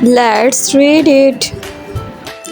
Let's read it.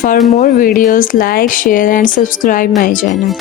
For more videos, like, share and subscribe my channel.